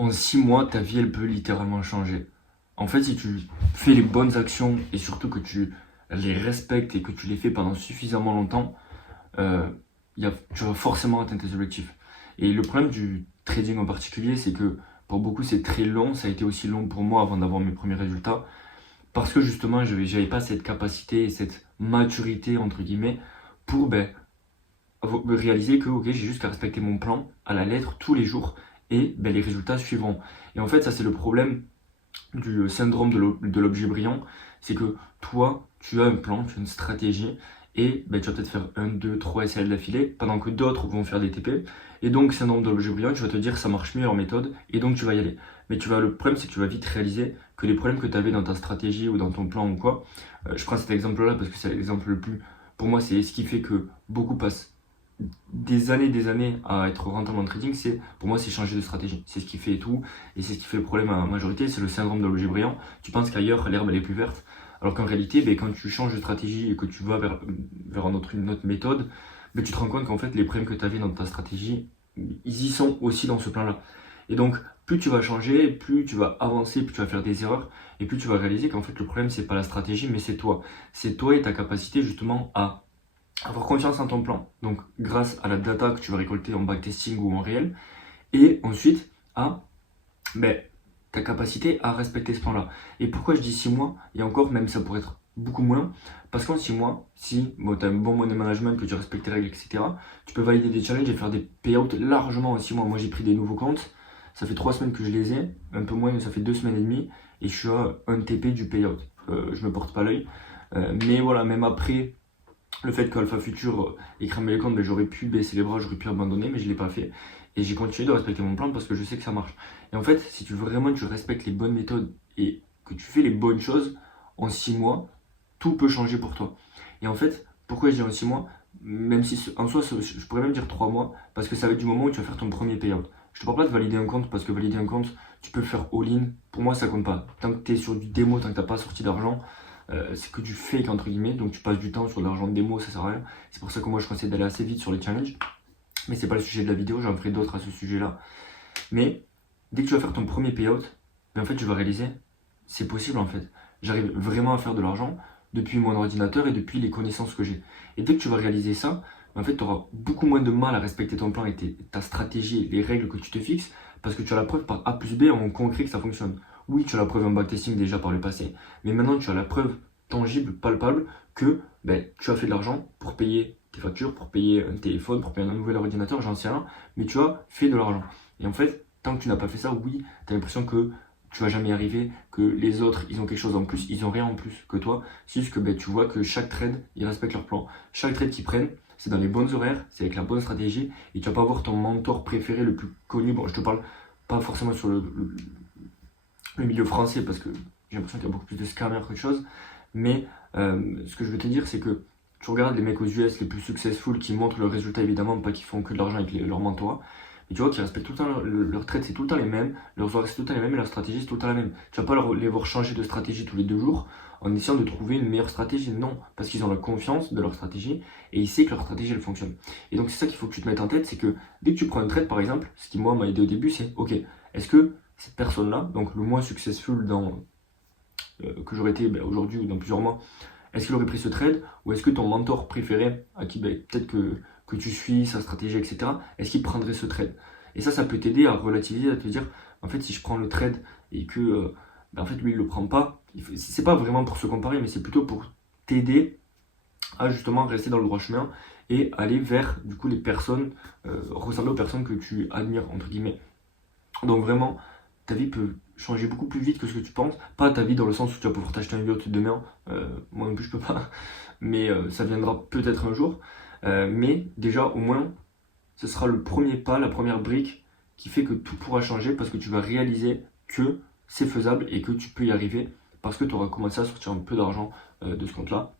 en 6 mois, ta vie, elle peut littéralement changer. En fait, si tu fais les bonnes actions et surtout que tu les respectes et que tu les fais pendant suffisamment longtemps, euh, tu vas forcément atteindre tes objectifs. Et le problème du trading en particulier, c'est que pour beaucoup, c'est très long. Ça a été aussi long pour moi avant d'avoir mes premiers résultats. Parce que justement, je n'avais pas cette capacité et cette maturité, entre guillemets, pour réaliser que ok, j'ai juste qu'à respecter mon plan à la lettre tous les jours et les résultats suivront. Et en fait, ça c'est le problème du syndrome de l'objet brillant, c'est que toi, tu as un plan, tu as une stratégie et tu vas peut-être faire 1, 2, 3 essais d'affilée pendant que d'autres vont faire des TP. Et donc, syndrome de l'objet brillant, tu vas te dire ça marche mieux en méthode et donc tu vas y aller. Mais le problème, c'est que tu vas vite réaliser que les problèmes que tu avais dans ta stratégie ou dans ton plan ou quoi, je prends cet exemple-là parce que c'est l'exemple le plus, pour moi, c'est ce qui fait que beaucoup passent des années à être rentable en trading, pour moi c'est changer de stratégie. C'est ce qui fait tout et c'est ce qui fait le problème à la majorité, c'est le syndrome de l'objet brillant. Tu penses qu'ailleurs l'herbe elle est plus verte, alors qu'en réalité quand tu changes de stratégie et que tu vas vers une autre méthode, tu te rends compte qu'en fait les problèmes que tu avais dans ta stratégie, ils y sont aussi dans ce plan-là. Et donc plus tu vas changer, plus tu vas avancer, plus tu vas faire des erreurs et plus tu vas réaliser qu'en fait le problème c'est pas la stratégie mais c'est toi. C'est toi et ta capacité justement à avoir confiance en ton plan, donc grâce à la data que tu vas récolter en backtesting ou en réel, et ensuite à ta capacité à respecter ce plan-là. Et pourquoi je dis 6 mois, et encore même ça pourrait être beaucoup moins, parce qu'en 6 mois, si tu as un bon money management, que tu respectes tes règles, etc., tu peux valider des challenges et faire des payouts largement en 6 mois. Moi j'ai pris des nouveaux comptes, ça fait 3 semaines que je les ai, un peu moins, ça fait 2 semaines et demie, et je suis à 1 TP du payout. Je me porte pas l'œil, mais voilà, même après le fait qu'Alpha Future ait cramé les comptes, j'aurais pu baisser les bras, j'aurais pu abandonner, mais je ne l'ai pas fait. Et j'ai continué de respecter mon plan parce que je sais que ça marche. Et en fait, si tu respectes les bonnes méthodes et que tu fais les bonnes choses, en 6 mois, tout peut changer pour toi. Et en fait, pourquoi je dis en 6 mois, même si en soi, je pourrais même dire 3 mois, parce que ça va être du moment où tu vas faire ton premier payout. Je te parle pas de valider un compte, parce que valider un compte, tu peux le faire all-in. Pour moi, ça compte pas. Tant que tu es sur du démo, tant que tu n'as pas sorti d'argent, c'est que du fake entre guillemets, donc tu passes du temps sur de l'argent de démo, ça sert à rien. C'est pour ça que moi je conseille d'aller assez vite sur les challenges. Mais c'est pas le sujet de la vidéo, j'en ferai d'autres à ce sujet-là. Mais dès que tu vas faire ton premier payout, en fait tu vas réaliser, c'est possible en fait. J'arrive vraiment à faire de l'argent depuis mon ordinateur et depuis les connaissances que j'ai. Et dès que tu vas réaliser ça, en fait tu auras beaucoup moins de mal à respecter ton plan et ta stratégie, les règles que tu te fixes, parce que tu as la preuve par A plus B en concret que ça fonctionne. Oui, tu as la preuve en backtesting déjà par le passé, mais maintenant tu as la preuve tangible, palpable, que tu as fait de l'argent pour payer tes factures, pour payer un téléphone, pour payer un nouvel ordinateur, j'en sais rien, mais tu as fait de l'argent. Et en fait, tant que tu n'as pas fait ça, oui, tu as l'impression que tu vas jamais y arriver, que les autres, ils ont quelque chose en plus, ils ont rien en plus que toi. C'est juste que tu vois que chaque trade, ils respectent leur plan. Chaque trade qu'ils prennent, c'est dans les bonnes horaires, c'est avec la bonne stratégie, et tu vas pas avoir ton mentor préféré le plus connu. Bon, je te parle pas forcément sur le milieu français, parce que j'ai l'impression qu'il y a beaucoup plus de scammers que de choses, mais ce que je veux te dire, c'est que tu regardes les mecs aux US les plus successful qui montrent leurs résultats, évidemment, pas qui font que de l'argent avec leur mentorat, et tu vois qu'ils respectent tout le temps leur trade, c'est tout le temps les mêmes, leurs horaires c'est tout le temps les mêmes, et leur stratégie c'est tout le temps la même. Tu vas pas les voir changer de stratégie tous les 2 jours en essayant de trouver une meilleure stratégie, non, parce qu'ils ont la confiance de leur stratégie et ils savent que leur stratégie elle fonctionne. Et donc c'est ça qu'il faut que tu te mettes en tête, c'est que dès que tu prends un trade par exemple, ce qui moi m'a aidé au début, c'est ok, est-ce que cette personne-là, donc le moins successful que j'aurais été aujourd'hui ou dans plusieurs mois, est-ce qu'il aurait pris ce trade ou est-ce que ton mentor préféré, à qui peut-être que tu suis, sa stratégie, etc., est-ce qu'il prendrait ce trade? Et ça peut t'aider à relativiser, à te dire, en fait, si je prends le trade et que en fait, lui, il le prend pas, c'est pas vraiment pour se comparer, mais c'est plutôt pour t'aider à justement rester dans le droit chemin et aller vers, du coup, les personnes, ressembler aux personnes que tu admires, entre guillemets. Donc vraiment, ta vie peut changer beaucoup plus vite que ce que tu penses. Pas ta vie dans le sens où tu vas pouvoir t'acheter un yacht demain. Moi non plus je peux pas. Mais ça viendra peut-être un jour. Mais déjà au moins, ce sera le premier pas, la première brique qui fait que tout pourra changer parce que tu vas réaliser que c'est faisable et que tu peux y arriver parce que tu auras commencé à sortir un peu d'argent de ce compte-là.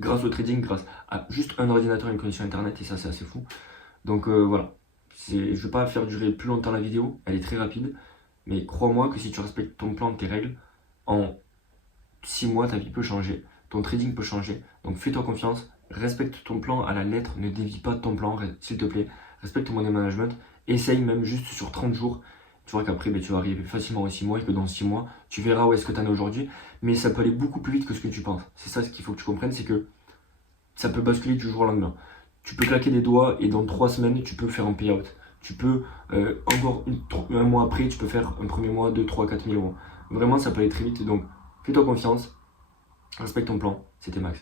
Grâce au trading, grâce à juste un ordinateur et une connexion internet, et ça c'est assez fou. Donc voilà, je ne vais pas faire durer plus longtemps la vidéo, elle est très rapide. Mais crois-moi que si tu respectes ton plan, tes règles, en 6 mois, ta vie peut changer, ton trading peut changer. Donc fais-toi confiance, respecte ton plan à la lettre, ne dévie pas de ton plan, s'il te plaît. Respecte ton money management, essaye même juste sur 30 jours. tu vois qu'après tu vas arriver facilement aux 6 mois et que dans 6 mois, tu verras où est-ce que tu en es aujourd'hui. Mais ça peut aller beaucoup plus vite que ce que tu penses. C'est ça ce qu'il faut que tu comprennes, c'est que ça peut basculer du jour au lendemain. Tu peux claquer des doigts et dans 3 semaines, tu peux faire un payout. Tu peux, encore un mois après, tu peux faire un premier mois, 2, 3, 4 000 euros. Vraiment, ça peut aller très vite. Donc, fais-toi confiance, respecte ton plan. C'était Max.